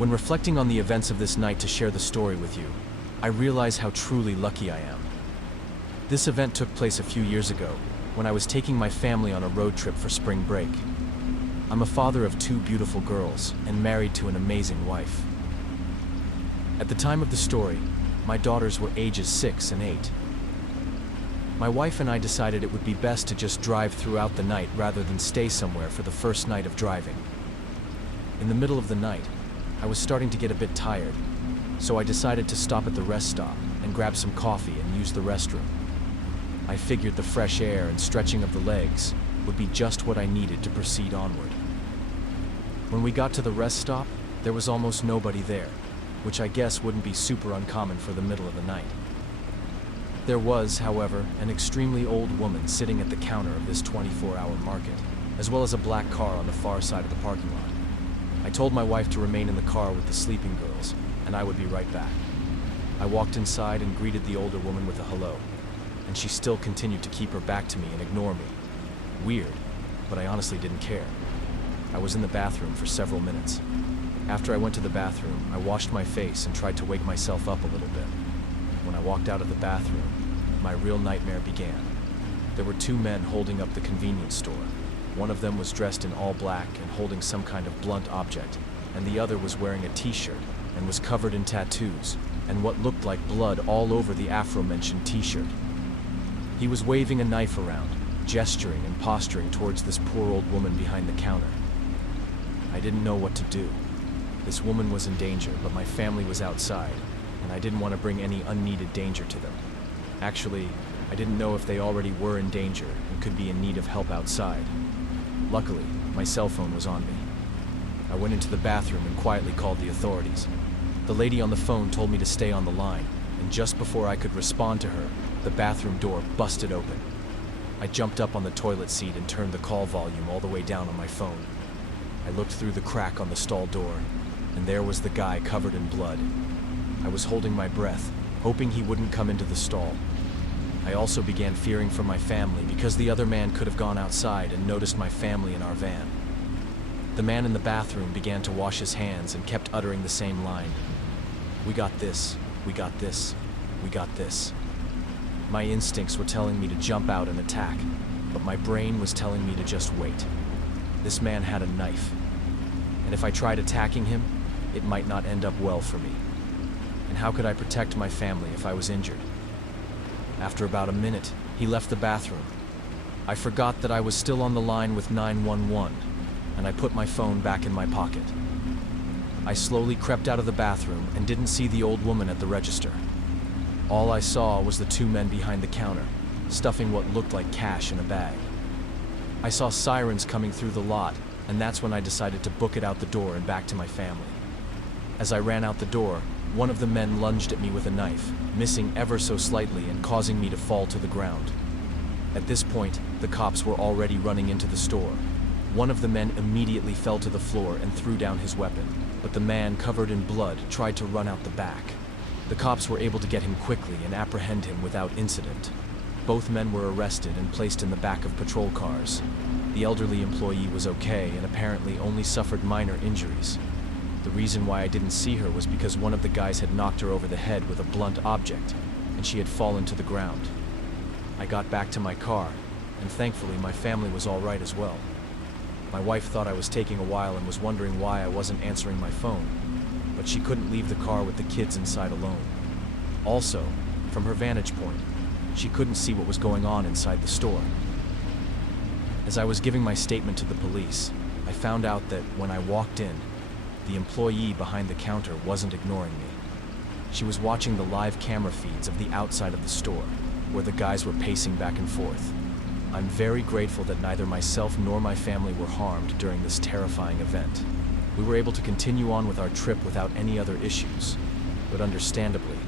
When reflecting on the events of this night to share the story with you, I realize how truly lucky I am. This event took place a few years ago, when I was taking my family on a road trip for spring break. I'm a father of 2 beautiful girls and married to an amazing wife. At the time of the story, my daughters were ages 6 and 8. My wife and I decided it would be best to just drive throughout the night rather than stay somewhere for the first night of driving. In the middle of the night, I was starting to get a bit tired, so I decided to stop at the rest stop and grab some coffee and use the restroom. I figured the fresh air and stretching of the legs would be just what I needed to proceed onward. When we got to the rest stop, there was almost nobody there, which I guess wouldn't be super uncommon for the middle of the night. There was, however, an extremely old woman sitting at the counter of this 24-hour market, as well as a black car on the far side of the parking lot. I told my wife to remain in the car with the sleeping girls, and I would be right back. I walked inside and greeted the older woman with a hello, and she still continued to keep her back to me and ignore me. Weird, but I honestly didn't care. I was in the bathroom for several minutes. After I went to the bathroom, I washed my face and tried to wake myself up a little bit. When I walked out of the bathroom, my real nightmare began. There were 2 men holding up the convenience store. One of them was dressed in all black and holding some kind of blunt object, and the other was wearing a t-shirt and was covered in tattoos and what looked like blood all over the aforementioned t-shirt. He was waving a knife around, gesturing and posturing towards this poor old woman behind the counter. I didn't know what to do. This woman was in danger, but my family was outside, and I didn't want to bring any unneeded danger to them. Actually, I didn't know if they already were in danger and could be in need of help outside. Luckily, my cell phone was on me. I went into the bathroom and quietly called the authorities. The lady on the phone told me to stay on the line, and just before I could respond to her, the bathroom door busted open. I jumped up on the toilet seat and turned the call volume all the way down on my phone. I looked through the crack on the stall door, and there was the guy covered in blood. I was holding my breath, hoping he wouldn't come into the stall. I also began fearing for my family because the other man could have gone outside and noticed my family in our van. The man in the bathroom began to wash his hands and kept uttering the same line. "We got this, we got this, we got this." My instincts were telling me to jump out and attack, but my brain was telling me to just wait. This man had a knife, and if I tried attacking him, it might not end up well for me. And how could I protect my family if I was injured? After about a minute, he left the bathroom. I forgot that I was still on the line with 911, and I put my phone back in my pocket. I slowly crept out of the bathroom and didn't see the old woman at the register. All I saw was the 2 men behind the counter, stuffing what looked like cash in a bag. I saw sirens coming through the lot, and that's when I decided to book it out the door and back to my family. As I ran out the door, one of the men lunged at me with a knife, missing ever so slightly and causing me to fall to the ground. At this point, the cops were already running into the store. One of the men immediately fell to the floor and threw down his weapon, but the man covered in blood tried to run out the back. The cops were able to get him quickly and apprehend him without incident. Both men were arrested and placed in the back of patrol cars. The elderly employee was okay and apparently only suffered minor injuries. The reason why I didn't see her was because one of the guys had knocked her over the head with a blunt object, and she had fallen to the ground. I got back to my car, and thankfully my family was all right as well. My wife thought I was taking a while and was wondering why I wasn't answering my phone, but she couldn't leave the car with the kids inside alone. Also, from her vantage point, she couldn't see what was going on inside the store. As I was giving my statement to the police, I found out that when I walked in, the employee behind the counter wasn't ignoring me. She was watching the live camera feeds of the outside of the store, where the guys were pacing back and forth. I'm very grateful that neither myself nor my family were harmed during this terrifying event. We were able to continue on with our trip without any other issues, but understandably,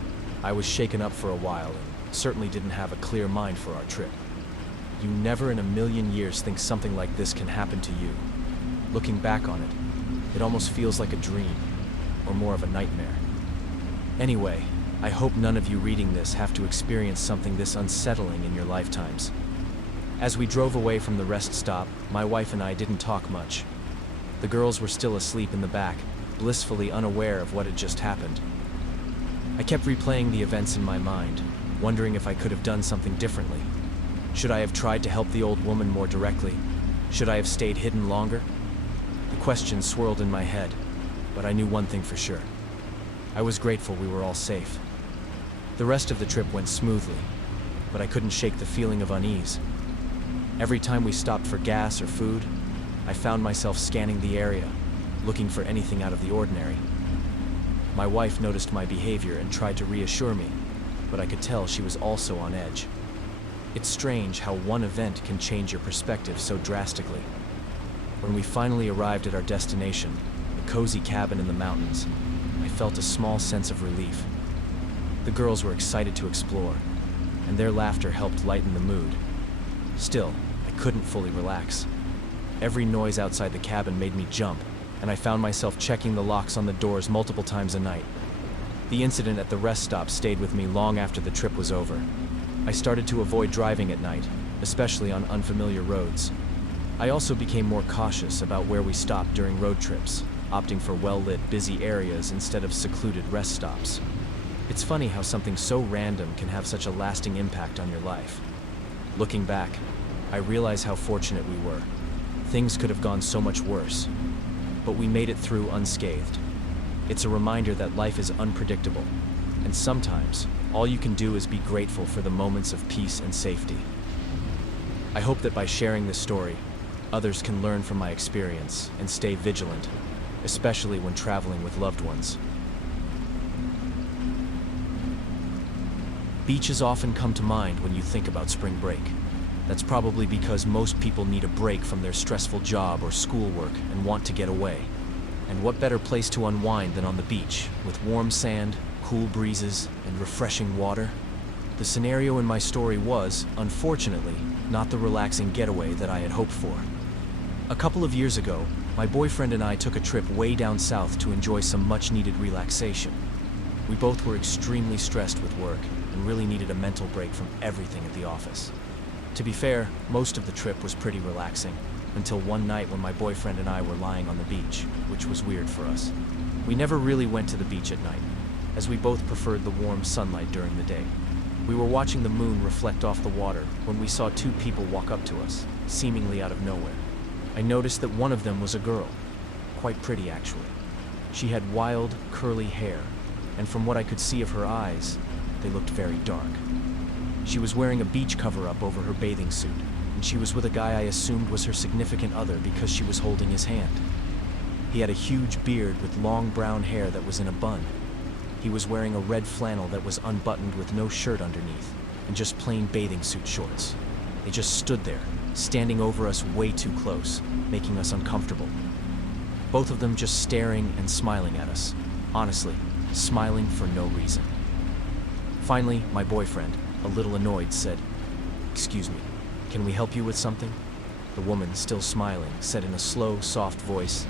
I was shaken up for a while and certainly didn't have a clear mind for our trip. You never in a million years think something like this can happen to you. Looking back on it, it almost feels like a dream, or more of a nightmare. Anyway, I hope none of you reading this have to experience something this unsettling in your lifetimes. As we drove away from the rest stop, my wife and I didn't talk much. The girls were still asleep in the back, blissfully unaware of what had just happened. I kept replaying the events in my mind, wondering if I could have done something differently. Should I have tried to help the old woman more directly? Should I have stayed hidden longer? The questions swirled in my head, but I knew one thing for sure. I was grateful we were all safe. The rest of the trip went smoothly, but I couldn't shake the feeling of unease. Every time we stopped for gas or food, I found myself scanning the area, looking for anything out of the ordinary. My wife noticed my behavior and tried to reassure me, but I could tell she was also on edge. It's strange how one event can change your perspective so drastically. When we finally arrived at our destination, a cozy cabin in the mountains, I felt a small sense of relief. The girls were excited to explore, and their laughter helped lighten the mood. Still, I couldn't fully relax. Every noise outside the cabin made me jump, and I found myself checking the locks on the doors multiple times a night. The incident at the rest stop stayed with me long after the trip was over. I started to avoid driving at night, especially on unfamiliar roads. I also became more cautious about where we stopped during road trips, opting for well-lit, busy areas instead of secluded rest stops. It's funny how something so random can have such a lasting impact on your life. Looking back, I realize how fortunate we were. Things could have gone so much worse, but we made it through unscathed. It's a reminder that life is unpredictable, and sometimes all you can do is be grateful for the moments of peace and safety. I hope that by sharing this story, others can learn from my experience and stay vigilant, especially when traveling with loved ones. Beaches often come to mind when you think about spring break. That's probably because most people need a break from their stressful job or schoolwork and want to get away. And what better place to unwind than on the beach, with warm sand, cool breezes, and refreshing water? The scenario in my story was, unfortunately, not the relaxing getaway that I had hoped for. A couple of years ago, my boyfriend and I took a trip way down south to enjoy some much-needed relaxation. We both were extremely stressed with work and really needed a mental break from everything at the office. To be fair, most of the trip was pretty relaxing, until one night when my boyfriend and I were lying on the beach, which was weird for us. We never really went to the beach at night, as we both preferred the warm sunlight during the day. We were watching the moon reflect off the water when we saw two people walk up to us, seemingly out of nowhere. I noticed that one of them was a girl, quite pretty actually. She had wild, curly hair, and from what I could see of her eyes, they looked very dark. She was wearing a beach cover-up over her bathing suit, and she was with a guy I assumed was her significant other because she was holding his hand. He had a huge beard with long brown hair that was in a bun. He was wearing a red flannel that was unbuttoned with no shirt underneath, and just plain bathing suit shorts. They just stood there, standing over us way too close, making us uncomfortable. Both of them just staring and smiling at us. Honestly, smiling for no reason. Finally, my boyfriend, a little annoyed, said, "Excuse me, can we help you with something?" The woman, still smiling, said in a slow, soft voice,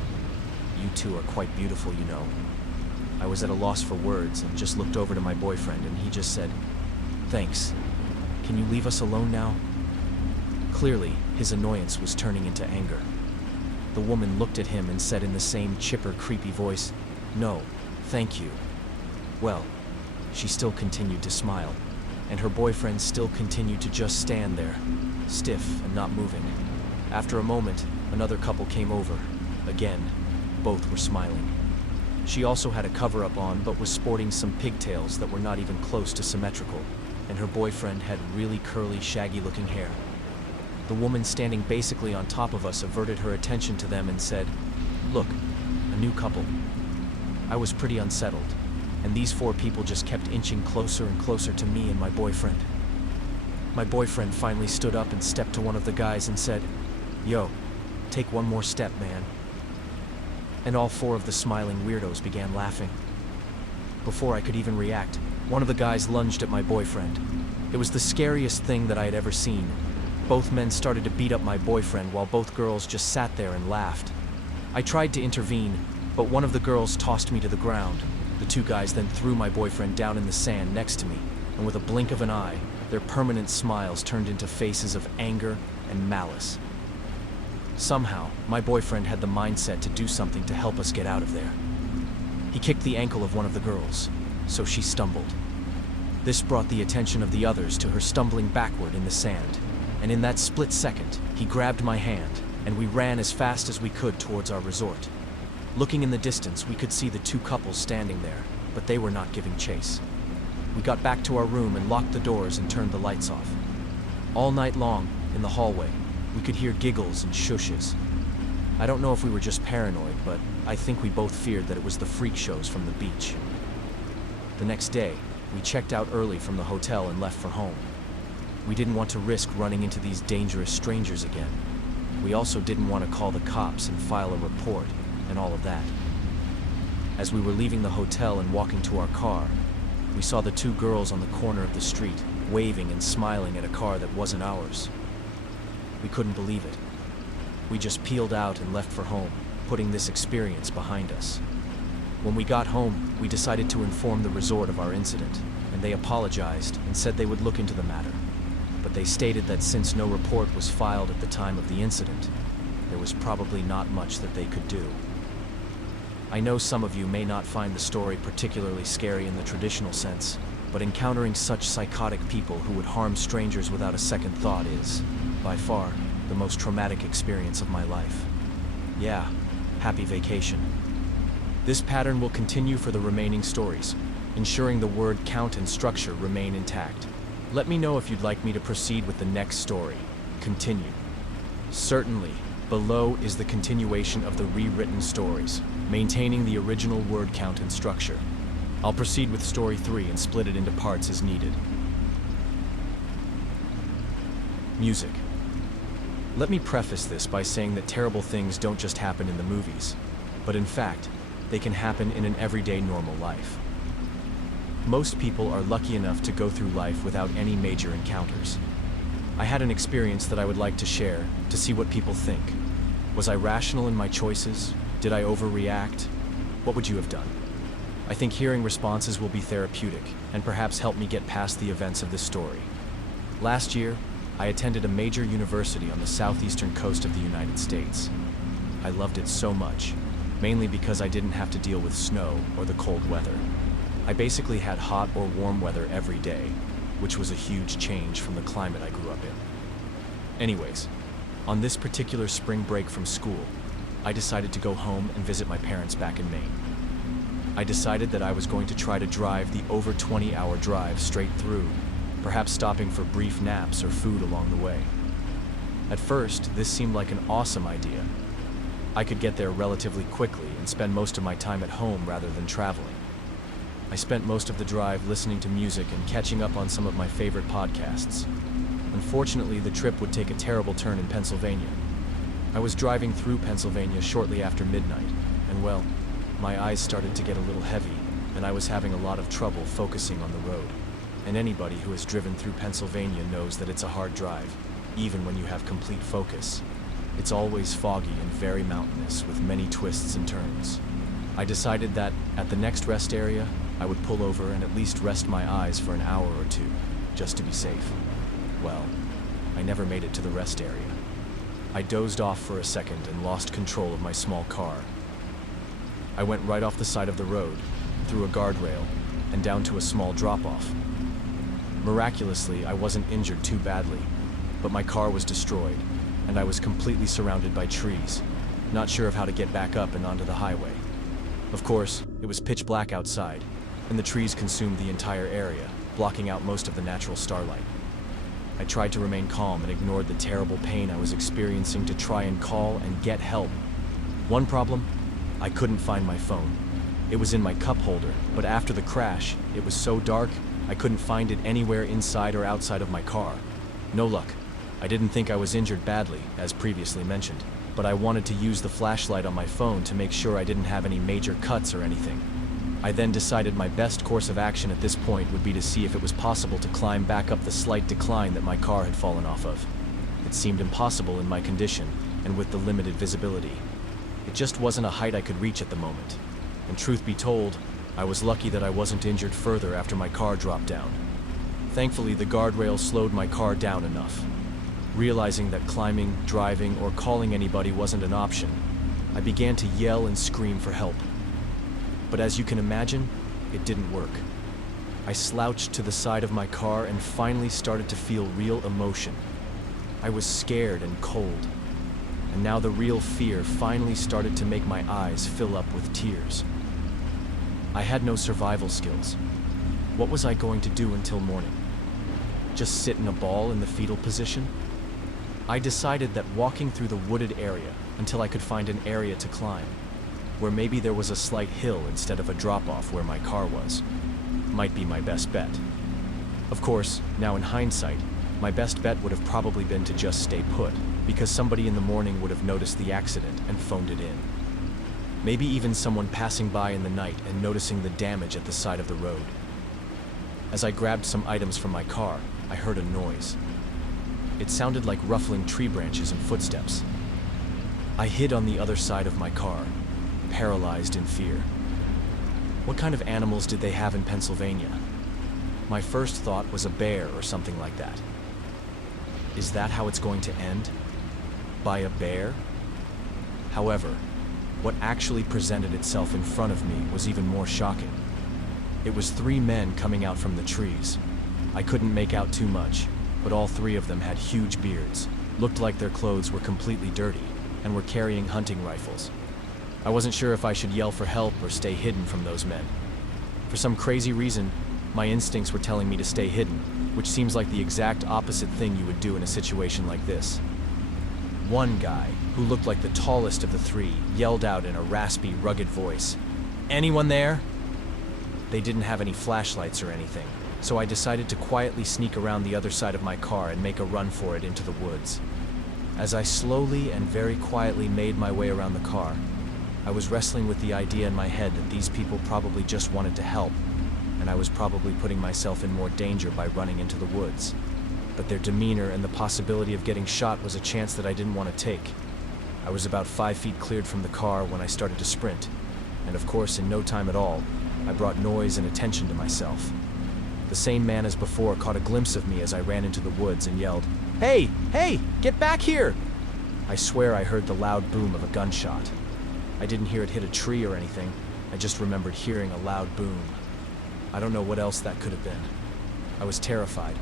"You two are quite beautiful, you know." I was at a loss for words and just looked over to my boyfriend, and he just said, "Thanks. Can you leave us alone now?" Clearly, his annoyance was turning into anger. The woman looked at him and said in the same chipper, creepy voice, "No, thank you." Well, she still continued to smile, and her boyfriend still continued to just stand there, stiff and not moving. After a moment, another couple came over. Again, both were smiling. She also had a cover-up on, but was sporting some pigtails that were not even close to symmetrical, and her boyfriend had really curly, shaggy-looking hair. The woman standing basically on top of us averted her attention to them and said, "Look, a new couple." I was pretty unsettled, and these four people just kept inching closer and closer to me and my boyfriend. My boyfriend finally stood up and stepped to one of the guys and said, "Yo, take one more step, man." And all four of the smiling weirdos began laughing. Before I could even react, one of the guys lunged at my boyfriend. It was the scariest thing that I had ever seen. Both men started to beat up my boyfriend while both girls just sat there and laughed. I tried to intervene, but one of the girls tossed me to the ground. The two guys then threw my boyfriend down in the sand next to me, and with a blink of an eye, their permanent smiles turned into faces of anger and malice. Somehow, my boyfriend had the mindset to do something to help us get out of there. He kicked the ankle of one of the girls, so she stumbled. This brought the attention of the others to her stumbling backward in the sand, and in that split second, he grabbed my hand, and we ran as fast as we could towards our resort. Looking in the distance, we could see the two couples standing there, but they were not giving chase. We got back to our room and locked the doors and turned the lights off. All night long, in the hallway, we could hear giggles and shushes. I don't know if we were just paranoid, but I think we both feared that it was the freak shows from the beach. The next day, we checked out early from the hotel and left for home. We didn't want to risk running into these dangerous strangers again. We also didn't want to call the cops and file a report and all of that. As we were leaving the hotel and walking to our car, we saw the two girls on the corner of the street, waving and smiling at a car that wasn't ours. We couldn't believe it. We just peeled out and left for home, putting this experience behind us. When we got home, we decided to inform the resort of our incident, and they apologized and said they would look into the matter. But they stated that since no report was filed at the time of the incident, there was probably not much that they could do. I know some of you may not find the story particularly scary in the traditional sense, but encountering such psychotic people who would harm strangers without a second thought is, by far, the most traumatic experience of my life. Yeah, happy vacation. This pattern will continue for the remaining stories, ensuring the word count and structure remain intact. Let me know if you'd like me to proceed with the next story. Continue. Certainly, below is the continuation of the rewritten stories, maintaining the original word count and structure. I'll proceed with story 3 and split it into parts as needed. Music. Let me preface this by saying that terrible things don't just happen in the movies, but in fact, they can happen in an everyday normal life. Most people are lucky enough to go through life without any major encounters. I had an experience that I would like to share to see what people think. Was I rational in my choices? Did I overreact? What would you have done? I think hearing responses will be therapeutic and perhaps help me get past the events of this story. Last year, I attended a major university on the southeastern coast of the United States. I loved it so much, mainly because I didn't have to deal with snow or the cold weather. I basically had hot or warm weather every day, which was a huge change from the climate I grew up in. Anyways, on this particular spring break from school, I decided to go home and visit my parents back in Maine. I decided that I was going to try to drive the over 20-hour drive straight through, perhaps stopping for brief naps or food along the way. At first, this seemed like an awesome idea. I could get there relatively quickly and spend most of my time at home rather than traveling. I spent most of the drive listening to music and catching up on some of my favorite podcasts. Unfortunately, the trip would take a terrible turn in Pennsylvania. I was driving through Pennsylvania shortly after midnight, and well, my eyes started to get a little heavy, and I was having a lot of trouble focusing on the road. And anybody who has driven through Pennsylvania knows that it's a hard drive, even when you have complete focus. It's always foggy and very mountainous, with many twists and turns. I decided that, at the next rest area, I would pull over and at least rest my eyes for an hour or two, just to be safe. Well, I never made it to the rest area. I dozed off for a second and lost control of my small car. I went right off the side of the road, through a guardrail, and down to a small drop-off. Miraculously, I wasn't injured too badly, but my car was destroyed, and I was completely surrounded by trees, not sure of how to get back up and onto the highway. Of course, it was pitch black outside, and the trees consumed the entire area, blocking out most of the natural starlight. I tried to remain calm and ignored the terrible pain I was experiencing to try and call and get help. One problem? I couldn't find my phone. It was in my cup holder, but after the crash, it was so dark, I couldn't find it anywhere inside or outside of my car. No luck. I didn't think I was injured badly, as previously mentioned, but I wanted to use the flashlight on my phone to make sure I didn't have any major cuts or anything. I then decided my best course of action at this point would be to see if it was possible to climb back up the slight decline that my car had fallen off of. It seemed impossible in my condition, and with the limited visibility. It just wasn't a height I could reach at the moment. And truth be told, I was lucky that I wasn't injured further after my car dropped down. Thankfully, the guardrail slowed my car down enough. Realizing that climbing, driving, or calling anybody wasn't an option, I began to yell and scream for help. But as you can imagine, it didn't work. I slouched to the side of my car and finally started to feel real emotion. I was scared and cold. And now the real fear finally started to make my eyes fill up with tears. I had no survival skills. What was I going to do until morning? Just sit in a ball in the fetal position? I decided that walking through the wooded area until I could find an area to climb, where maybe there was a slight hill instead of a drop-off where my car was, might be my best bet. Of course, now in hindsight, my best bet would have probably been to just stay put, because somebody in the morning would have noticed the accident and phoned it in. Maybe even someone passing by in the night and noticing the damage at the side of the road. As I grabbed some items from my car, I heard a noise. It sounded like ruffling tree branches and footsteps. I hid on the other side of my car, paralyzed in fear. What kind of animals did they have in Pennsylvania? My first thought was a bear or something like that. Is that how it's going to end? By a bear? However, what actually presented itself in front of me was even more shocking. It was 3 men coming out from the trees. I couldn't make out too much, but all 3 of them had huge beards, looked like their clothes were completely dirty, and were carrying hunting rifles. I wasn't sure if I should yell for help or stay hidden from those men. For some crazy reason, my instincts were telling me to stay hidden, which seems like the exact opposite thing you would do in a situation like this. One guy, who looked like the tallest of the 3, yelled out in a raspy, rugged voice, "Anyone there?" They didn't have any flashlights or anything, so I decided to quietly sneak around the other side of my car and make a run for it into the woods. As I slowly and very quietly made my way around the car, I was wrestling with the idea in my head that these people probably just wanted to help, and I was probably putting myself in more danger by running into the woods. But their demeanor and the possibility of getting shot was a chance that I didn't want to take. I was about 5 feet cleared from the car when I started to sprint, and of course, in no time at all, I brought noise and attention to myself. The same man as before caught a glimpse of me as I ran into the woods and yelled, "Hey! Hey! Get back here!" I swear I heard the loud boom of a gunshot. I didn't hear it hit a tree or anything, I just remembered hearing a loud boom. I don't know what else that could have been. I was terrified.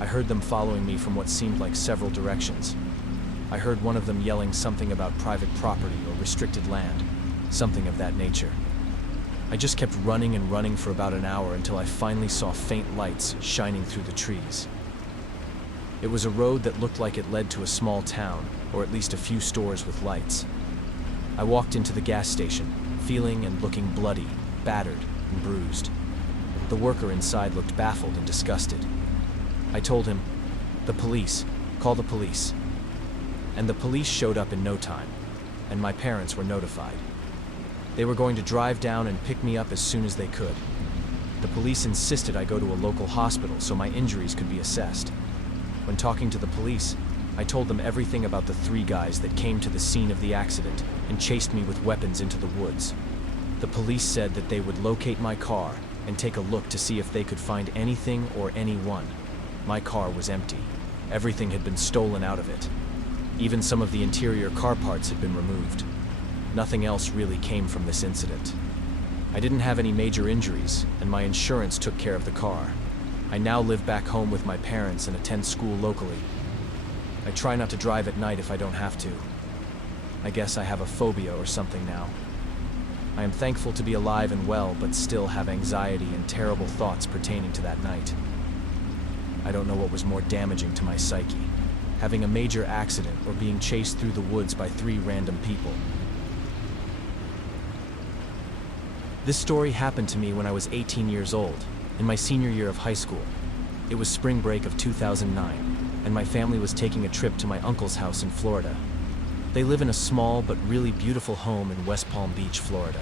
I heard them following me from what seemed like several directions. I heard one of them yelling something about private property or restricted land, something of that nature. I just kept running and running for about an hour until I finally saw faint lights shining through the trees. It was a road that looked like it led to a small town, or at least a few stores with lights. I walked into the gas station, feeling and looking bloody, battered, and bruised. The worker inside looked baffled and disgusted. I told him, "The police, call the police." And the police showed up in no time, and my parents were notified. They were going to drive down and pick me up as soon as they could. The police insisted I go to a local hospital so my injuries could be assessed. When talking to the police, I told them everything about the 3 guys that came to the scene of the accident and chased me with weapons into the woods. The police said that they would locate my car and take a look to see if they could find anything or anyone. My car was empty. Everything had been stolen out of it. Even some of the interior car parts had been removed. Nothing else really came from this incident. I didn't have any major injuries, and my insurance took care of the car. I now live back home with my parents and attend school locally. I try not to drive at night if I don't have to. I guess I have a phobia or something now. I am thankful to be alive and well, but still have anxiety and terrible thoughts pertaining to that night. I don't know what was more damaging to my psyche, having a major accident or being chased through the woods by 3 random people. This story happened to me when I was 18 years old, in my senior year of high school. It was spring break of 2009, and my family was taking a trip to my uncle's house in Florida. They live in a small but really beautiful home in West Palm Beach, Florida.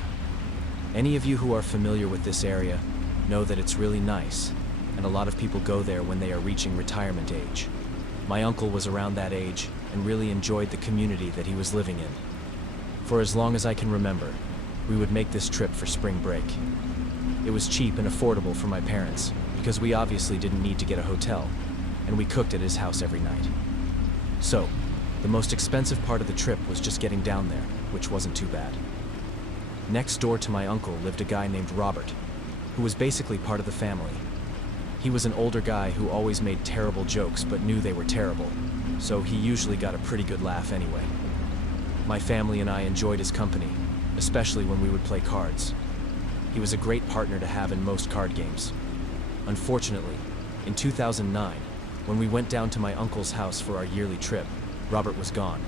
Any of you who are familiar with this area know that it's really nice, and a lot of people go there when they are reaching retirement age. My uncle was around that age and really enjoyed the community that he was living in. For as long as I can remember, we would make this trip for spring break. It was cheap and affordable for my parents, because we obviously didn't need to get a hotel, and we cooked at his house every night. So, the most expensive part of the trip was just getting down there, which wasn't too bad. Next door to my uncle lived a guy named Robert, who was basically part of the family. He was an older guy who always made terrible jokes but knew they were terrible, so he usually got a pretty good laugh anyway. My family and I enjoyed his company, especially when we would play cards. He was a great partner to have in most card games. Unfortunately, in 2009, when we went down to my uncle's house for our yearly trip, Robert was gone,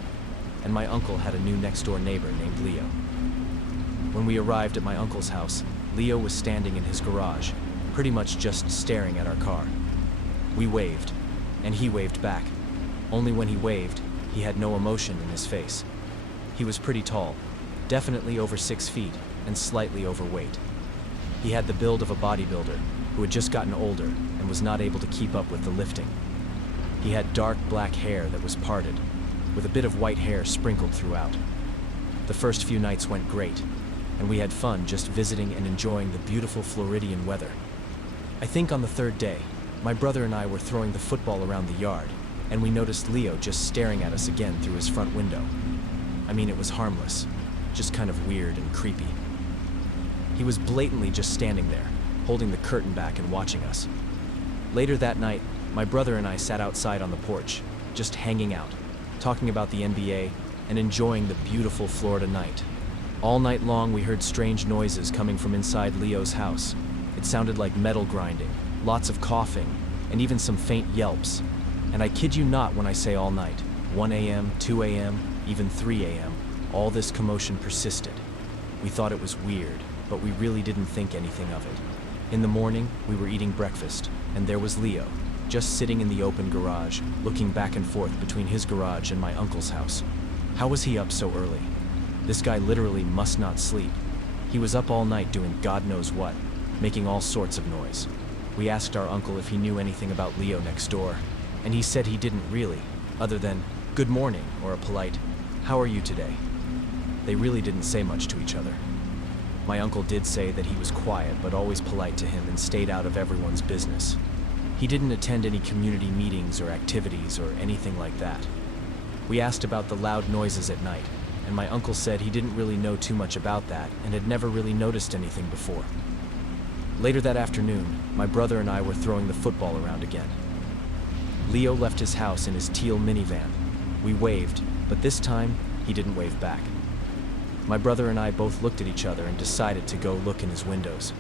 and my uncle had a new next-door neighbor named Leo. When we arrived at my uncle's house, Leo was standing in his garage, pretty much just staring at our car. We waved, and he waved back. Only when he waved, he had no emotion in his face. He was pretty tall, definitely over 6 feet, and slightly overweight. He had the build of a bodybuilder who had just gotten older and was not able to keep up with the lifting. He had dark black hair that was parted, with a bit of white hair sprinkled throughout. The first few nights went great, and we had fun just visiting and enjoying the beautiful Floridian weather. I think on the third day, my brother and I were throwing the football around the yard, and we noticed Leo just staring at us again through his front window. I mean, it was harmless, just kind of weird and creepy. He was blatantly just standing there, holding the curtain back and watching us. Later that night, my brother and I sat outside on the porch, just hanging out, talking about the NBA, and enjoying the beautiful Florida night. All night long we heard strange noises coming from inside Leo's house. It sounded like metal grinding, lots of coughing, and even some faint yelps. And I kid you not when I say all night, 1 a.m., 2 a.m., even 3 a.m., all this commotion persisted. We thought it was weird, but we really didn't think anything of it. In the morning, we were eating breakfast, and there was Leo, just sitting in the open garage, looking back and forth between his garage and my uncle's house. How was he up so early? This guy literally must not sleep. He was up all night doing God knows what, making all sorts of noise. We asked our uncle if he knew anything about Leo next door, and he said he didn't really, other than good morning or a polite, how are you today? They really didn't say much to each other. My uncle did say that he was quiet but always polite to him and stayed out of everyone's business. He didn't attend any community meetings or activities or anything like that. We asked about the loud noises at night, and my uncle said he didn't really know too much about that and had never really noticed anything before. Later that afternoon, my brother and I were throwing the football around again. Leo left his house in his teal minivan. We waved, but this time, he didn't wave back. My brother and I both looked at each other and decided to go look in his windows.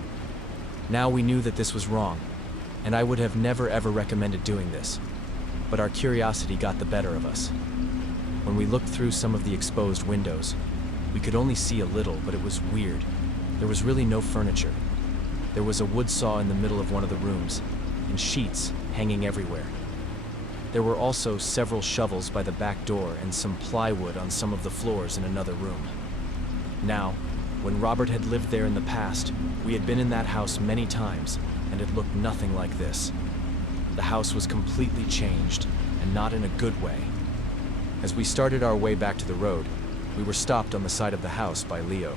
Now we knew that this was wrong, and I would have never ever recommended doing this, but our curiosity got the better of us. When we looked through some of the exposed windows, we could only see a little, but it was weird. There was really no furniture. There was a wood saw in the middle of one of the rooms, and sheets hanging everywhere. There were also several shovels by the back door and some plywood on some of the floors in another room. Now, when Robert had lived there in the past, we had been in that house many times, and it looked nothing like this. The house was completely changed, and not in a good way. As we started our way back to the road, we were stopped on the side of the house by Leo.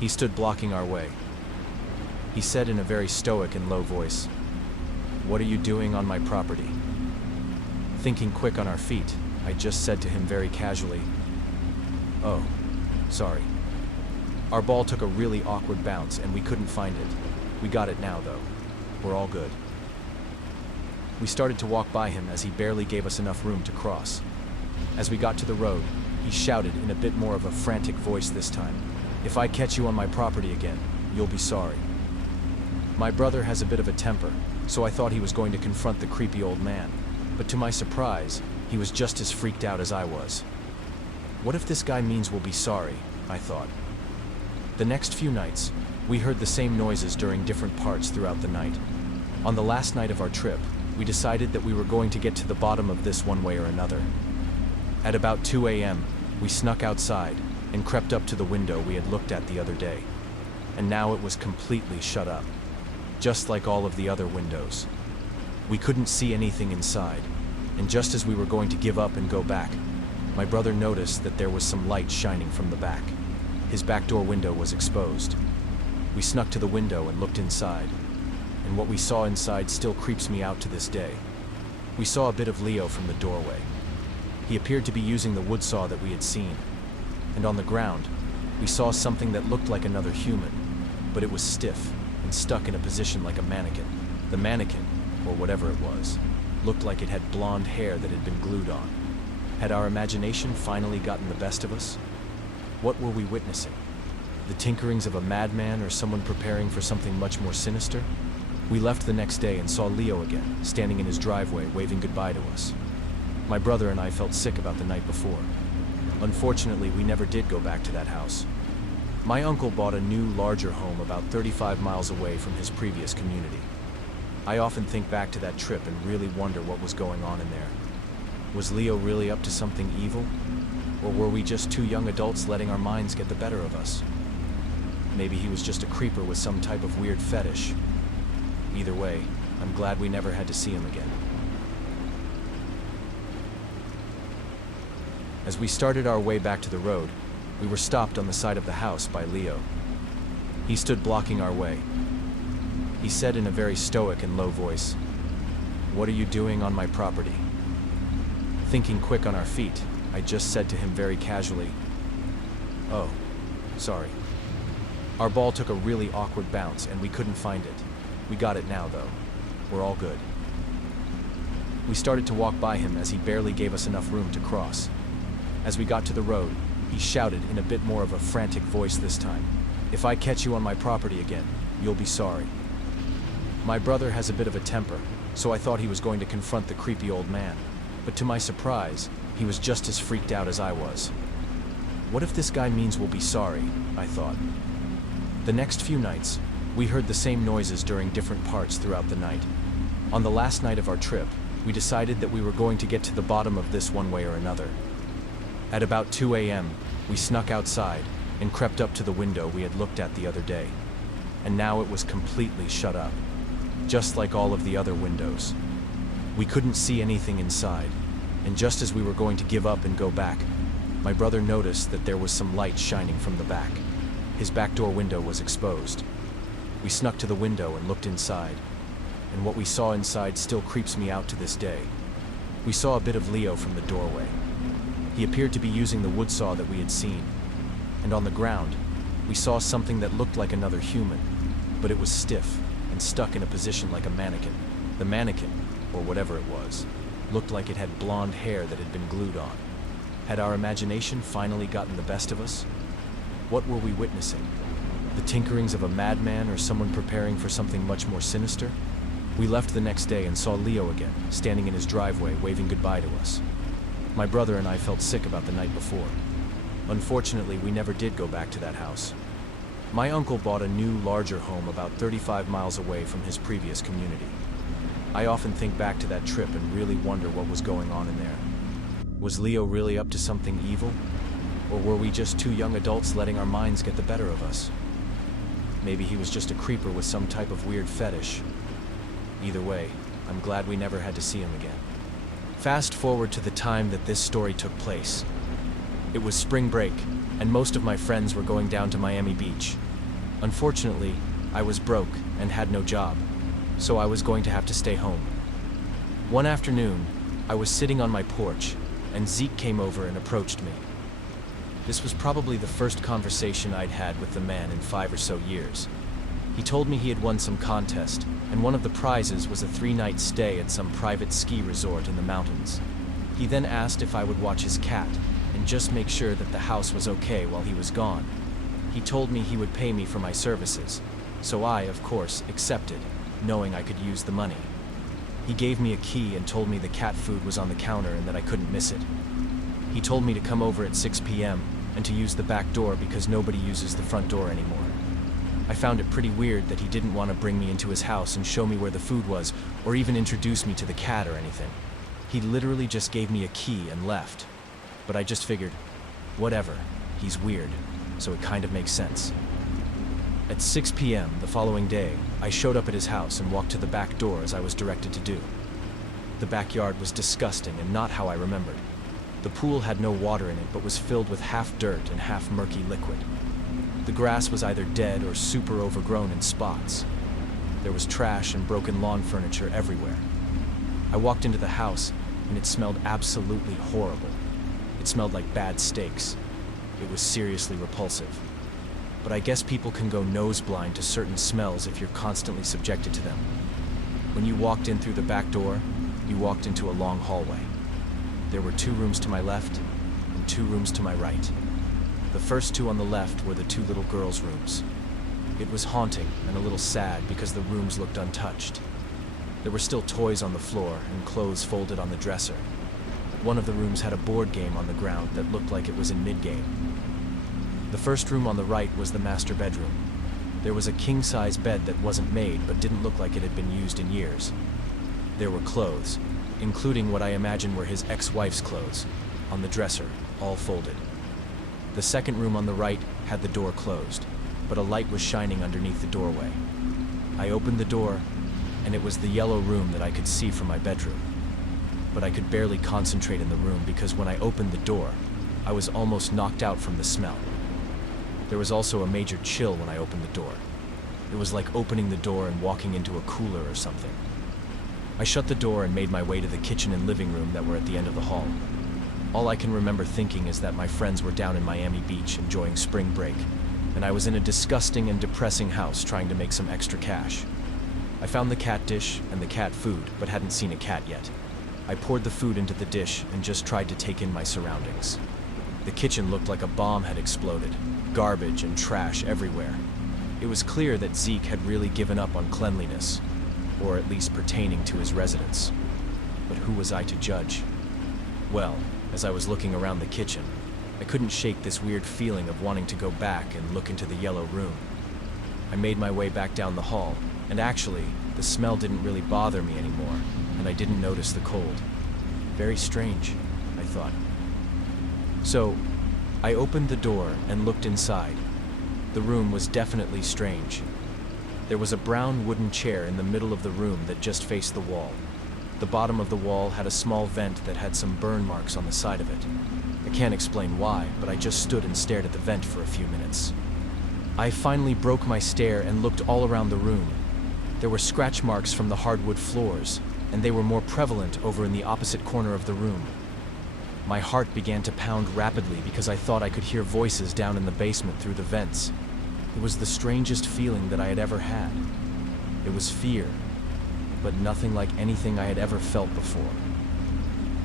He stood blocking our way. He said in a very stoic and low voice, "What are you doing on my property?" Thinking quick on our feet, I just said to him very casually, "Oh, sorry." Our ball took a really awkward bounce and we couldn't find it. We got it now though. We're all good. We started to walk by him as he barely gave us enough room to cross. As we got to the road, he shouted in a bit more of a frantic voice this time, "If I catch you on my property again, you'll be sorry." My brother has a bit of a temper, so I thought he was going to confront the creepy old man, but to my surprise, he was just as freaked out as I was. What if this guy means we'll be sorry, I thought. The next few nights, we heard the same noises during different parts throughout the night. On the last night of our trip, we decided that we were going to get to the bottom of this one way or another. At about 2 a.m., we snuck outside and crept up to the window we had looked at the other day. And now it was completely shut up, just like all of the other windows. We couldn't see anything inside, and just as we were going to give up and go back, my brother noticed that there was some light shining from the back. His back door window was exposed. We snuck to the window and looked inside, and what we saw inside still creeps me out to this day. We saw a bit of Leo from the doorway. He appeared to be using the wood saw that we had seen, and on the ground, we saw something that looked like another human, but it was stiff and stuck in a position like a mannequin. The mannequin, or whatever it was, looked like it had blonde hair that had been glued on. Had our imagination finally gotten the best of us? What were we witnessing? The tinkerings of a madman or someone preparing for something much more sinister? We left the next day and saw Leo again, standing in his driveway, waving goodbye to us. My brother and I felt sick about the night before. Unfortunately, we never did go back to that house. My uncle bought a new, larger home about 35 miles away from his previous community. I often think back to that trip and really wonder what was going on in there. Was Leo really up to something evil? Or were we just two young adults letting our minds get the better of us? Maybe he was just a creeper with some type of weird fetish. Either way, I'm glad we never had to see him again. As we started our way back to the road, we were stopped on the side of the house by Leo. He stood blocking our way. He said in a very stoic and low voice, "What are you doing on my property?" Thinking quick on our feet, I just said to him very casually, "Oh, sorry." Our ball took a really awkward bounce and we couldn't find it. We got it now, though. We're all good. We started to walk by him as he barely gave us enough room to cross. As we got to the road, he shouted in a bit more of a frantic voice this time, "If I catch you on my property again, you'll be sorry." My brother has a bit of a temper, so I thought he was going to confront the creepy old man. But to my surprise, he was just as freaked out as I was. What if this guy means we'll be sorry, I thought. The next few nights, we heard the same noises during different parts throughout the night. On the last night of our trip, we decided that we were going to get to the bottom of this one way or another. At about 2 a.m., we snuck outside and crept up to the window we had looked at the other day. And now it was completely shut up, just like all of the other windows. We couldn't see anything inside, and just as we were going to give up and go back, my brother noticed that there was some light shining from the back. His back door window was exposed. We snuck to the window and looked inside, and what we saw inside still creeps me out to this day. We saw a bit of Leo from the doorway. He appeared to be using the wood saw that we had seen, and on the ground, we saw something that looked like another human, but it was stiff and stuck in a position like a mannequin. The mannequin, or whatever it was, looked like it had blonde hair that had been glued on. Had our imagination finally gotten the best of us? What were we witnessing? The tinkerings of a madman or someone preparing for something much more sinister? We left the next day and saw Leo again, standing in his driveway, waving goodbye to us. My brother and I felt sick about the night before. Unfortunately, we never did go back to that house. My uncle bought a new, larger home about 35 miles away from his previous community. I often think back to that trip and really wonder what was going on in there. Was Leo really up to something evil? Or were we just two young adults letting our minds get the better of us? Maybe he was just a creeper with some type of weird fetish. Either way, I'm glad we never had to see him again. Fast forward to the time that this story took place. It was spring break, and most of my friends were going down to Miami Beach. Unfortunately, I was broke and had no job, so I was going to have to stay home. One afternoon, I was sitting on my porch, and Zeke came over and approached me. This was probably the first conversation I'd had with the man in 5 or so years. He told me he had won some contest, and one of the prizes was a 3-night stay at some private ski resort in the mountains. He then asked if I would watch his cat, and just make sure that the house was okay while he was gone. He told me he would pay me for my services, so I, of course, accepted, knowing I could use the money. He gave me a key and told me the cat food was on the counter and that I couldn't miss it. He told me to come over at 6 p.m. and to use the back door because nobody uses the front door anymore. I found it pretty weird that he didn't want to bring me into his house and show me where the food was, or even introduce me to the cat or anything. He literally just gave me a key and left. But I just figured, whatever, he's weird, so it kind of makes sense. At 6 p.m. the following day, I showed up at his house and walked to the back door as I was directed to do. The backyard was disgusting and not how I remembered. The pool had no water in it but was filled with half dirt and half murky liquid. The grass was either dead or super overgrown in spots. There was trash and broken lawn furniture everywhere. I walked into the house and it smelled absolutely horrible. It smelled like bad steaks. It was seriously repulsive. But I guess people can go nose blind to certain smells if you're constantly subjected to them. When you walked in through the back door, you walked into a long hallway. There were 2 rooms to my left and 2 rooms to my right. The first 2 on the left were the 2 little girls' rooms. It was haunting and a little sad because the rooms looked untouched. There were still toys on the floor and clothes folded on the dresser. One of the rooms had a board game on the ground that looked like it was in mid-game. The first room on the right was the master bedroom. There was a king-size bed that wasn't made but didn't look like it had been used in years. There were clothes, including what I imagine were his ex-wife's clothes, on the dresser, all folded. The second room on the right had the door closed, but a light was shining underneath the doorway. I opened the door, and it was the yellow room that I could see from my bedroom. But I could barely concentrate in the room because when I opened the door, I was almost knocked out from the smell. There was also a major chill when I opened the door. It was like opening the door and walking into a cooler or something. I shut the door and made my way to the kitchen and living room that were at the end of the hall. All I can remember thinking is that my friends were down in Miami Beach enjoying spring break, and I was in a disgusting and depressing house trying to make some extra cash. I found the cat dish and the cat food, but hadn't seen a cat yet. I poured the food into the dish and just tried to take in my surroundings. The kitchen looked like a bomb had exploded, garbage and trash everywhere. It was clear that Zeke had really given up on cleanliness, or at least pertaining to his residence. But who was I to judge? Well, as I was looking around the kitchen, I couldn't shake this weird feeling of wanting to go back and look into the yellow room. I made my way back down the hall, and actually, the smell didn't really bother me anymore, and I didn't notice the cold. Very strange, I thought. So, I opened the door and looked inside. The room was definitely strange. There was a brown wooden chair in the middle of the room that just faced the wall. The bottom of the wall had a small vent that had some burn marks on the side of it. I can't explain why, but I just stood and stared at the vent for a few minutes. I finally broke my stare and looked all around the room. There were scratch marks from the hardwood floors, and they were more prevalent over in the opposite corner of the room. My heart began to pound rapidly because I thought I could hear voices down in the basement through the vents. It was the strangest feeling that I had ever had. It was fear, but nothing like anything I had ever felt before.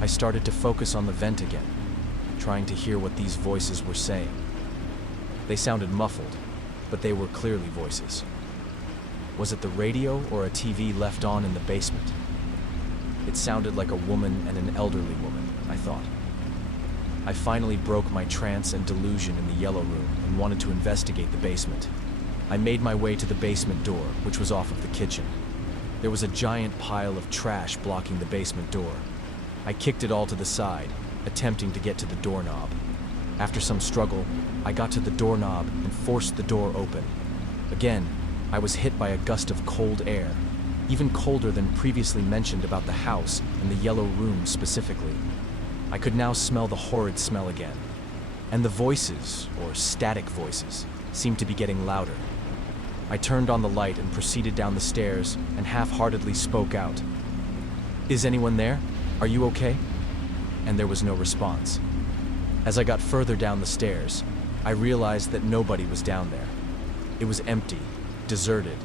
I started to focus on the vent again, trying to hear what these voices were saying. They sounded muffled, but they were clearly voices. Was it the radio or a TV left on in the basement? It sounded like a woman and an elderly woman, I thought. I finally broke my trance and delusion in the yellow room and wanted to investigate the basement. I made my way to the basement door, which was off of the kitchen. There was a giant pile of trash blocking the basement door. I kicked it all to the side, attempting to get to the doorknob. After some struggle, I got to the doorknob and forced the door open. Again, I was hit by a gust of cold air, even colder than previously mentioned about the house and the yellow room specifically. I could now smell the horrid smell again. And the voices, or static voices, seemed to be getting louder. I turned on the light and proceeded down the stairs and half-heartedly spoke out. "Is anyone there? Are you okay?" And there was no response. As I got further down the stairs, I realized that nobody was down there. It was empty, deserted,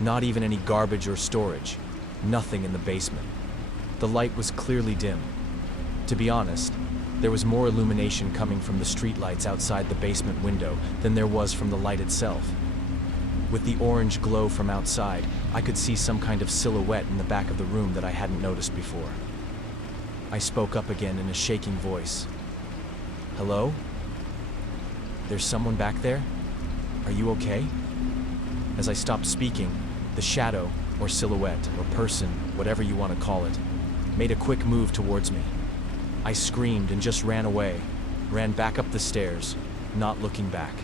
not even any garbage or storage, nothing in the basement. The light was clearly dim. To be honest, there was more illumination coming from the streetlights outside the basement window than there was from the light itself. With the orange glow from outside, I could see some kind of silhouette in the back of the room that I hadn't noticed before. I spoke up again in a shaking voice. "Hello? There's someone back there? Are you okay?" As I stopped speaking, the shadow, or silhouette, or person, whatever you want to call it, made a quick move towards me. I screamed and just ran away, ran back up the stairs, not looking back.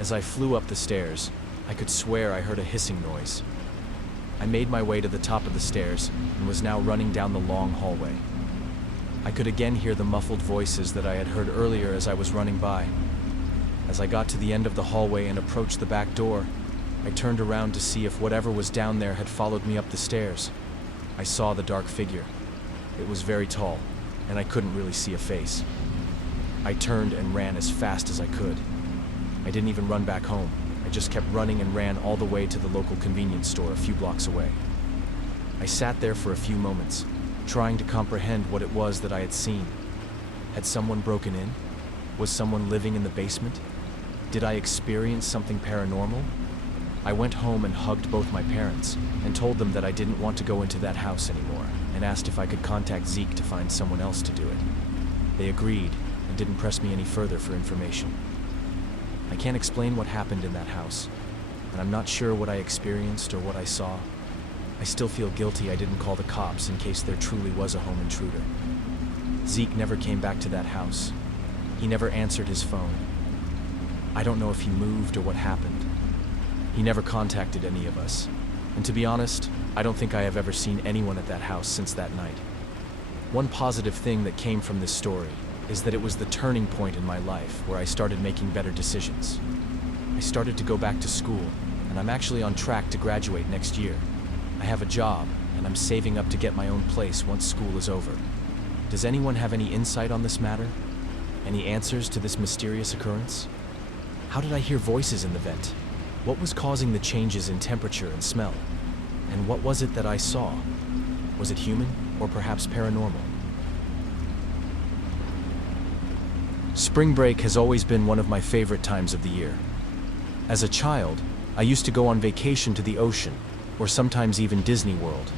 As I flew up the stairs, I could swear I heard a hissing noise. I made my way to the top of the stairs and was now running down the long hallway. I could again hear the muffled voices that I had heard earlier as I was running by. As I got to the end of the hallway and approached the back door, I turned around to see if whatever was down there had followed me up the stairs. I saw the dark figure. It was very tall, and I couldn't really see a face. I turned and ran as fast as I could. I didn't even run back home. I just kept running and ran all the way to the local convenience store a few blocks away. I sat there for a few moments, trying to comprehend what it was that I had seen. Had someone broken in? Was someone living in the basement? Did I experience something paranormal? I went home and hugged both my parents and told them that I didn't want to go into that house anymore and asked if I could contact Zeke to find someone else to do it. They agreed and didn't press me any further for information. I can't explain what happened in that house, and I'm not sure what I experienced or what I saw. I still feel guilty I didn't call the cops in case there truly was a home intruder. Zeke never came back to that house. He never answered his phone. I don't know if he moved or what happened. He never contacted any of us. And to be honest, I don't think I have ever seen anyone at that house since that night. One positive thing that came from this story is that it was the turning point in my life where I started making better decisions. I started to go back to school, and I'm actually on track to graduate next year. I have a job, and I'm saving up to get my own place once school is over. Does anyone have any insight on this matter? Any answers to this mysterious occurrence? How did I hear voices in the vent? What was causing the changes in temperature and smell? And what was it that I saw? Was it human or perhaps paranormal? Spring break has always been one of my favorite times of the year. As a child, I used to go on vacation to the ocean, or sometimes even Disney World.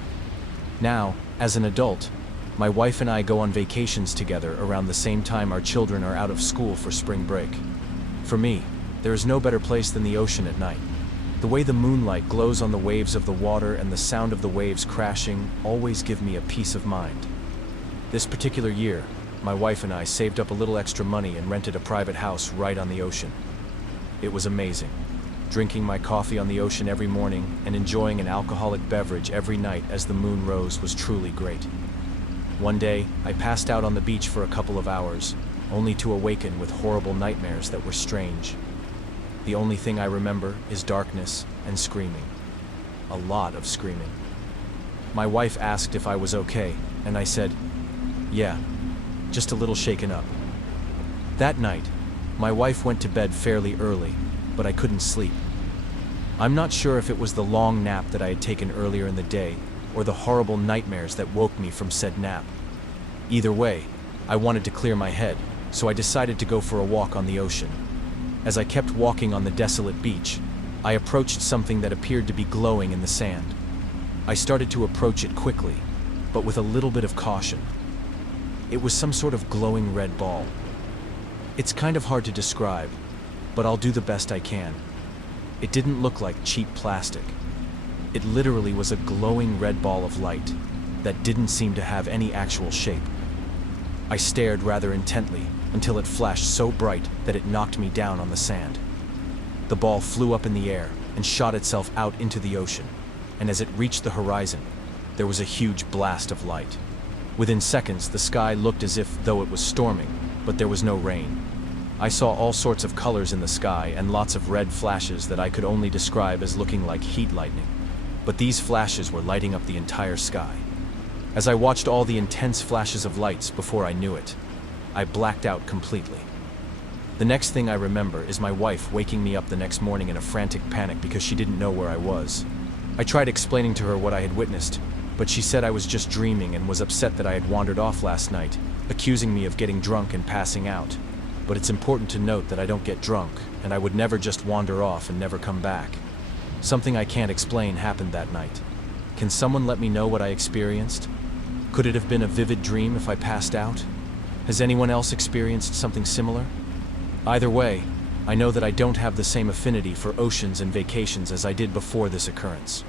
Now, as an adult, my wife and I go on vacations together around the same time our children are out of school for spring break. For me, there is no better place than the ocean at night. The way the moonlight glows on the waves of the water and the sound of the waves crashing always give me a peace of mind. This particular year, my wife and I saved up a little extra money and rented a private house right on the ocean. It was amazing. Drinking my coffee on the ocean every morning and enjoying an alcoholic beverage every night as the moon rose was truly great. One day, I passed out on the beach for a couple of hours, only to awaken with horrible nightmares that were strange. The only thing I remember is darkness and screaming. A lot of screaming. My wife asked if I was okay, and I said, "Yeah, just a little shaken up." That night, my wife went to bed fairly early, but I couldn't sleep. I'm not sure if it was the long nap that I had taken earlier in the day, or the horrible nightmares that woke me from said nap. Either way, I wanted to clear my head, so I decided to go for a walk on the ocean. As I kept walking on the desolate beach, I approached something that appeared to be glowing in the sand. I started to approach it quickly, but with a little bit of caution. It was some sort of glowing red ball. It's kind of hard to describe, but I'll do the best I can. It didn't look like cheap plastic. It literally was a glowing red ball of light that didn't seem to have any actual shape. I stared rather intently until it flashed so bright that it knocked me down on the sand. The ball flew up in the air and shot itself out into the ocean, and as it reached the horizon, there was a huge blast of light. Within seconds, the sky looked as if though it was storming, but there was no rain. I saw all sorts of colors in the sky and lots of red flashes that I could only describe as looking like heat lightning. But these flashes were lighting up the entire sky. As I watched all the intense flashes of lights before I knew it, I blacked out completely. The next thing I remember is my wife waking me up the next morning in a frantic panic because she didn't know where I was. I tried explaining to her what I had witnessed, but she said I was just dreaming and was upset that I had wandered off last night, accusing me of getting drunk and passing out. But it's important to note that I don't get drunk, and I would never just wander off and never come back. Something I can't explain happened that night. Can someone let me know what I experienced? Could it have been a vivid dream if I passed out? Has anyone else experienced something similar? Either way, I know that I don't have the same affinity for oceans and vacations as I did before this occurrence.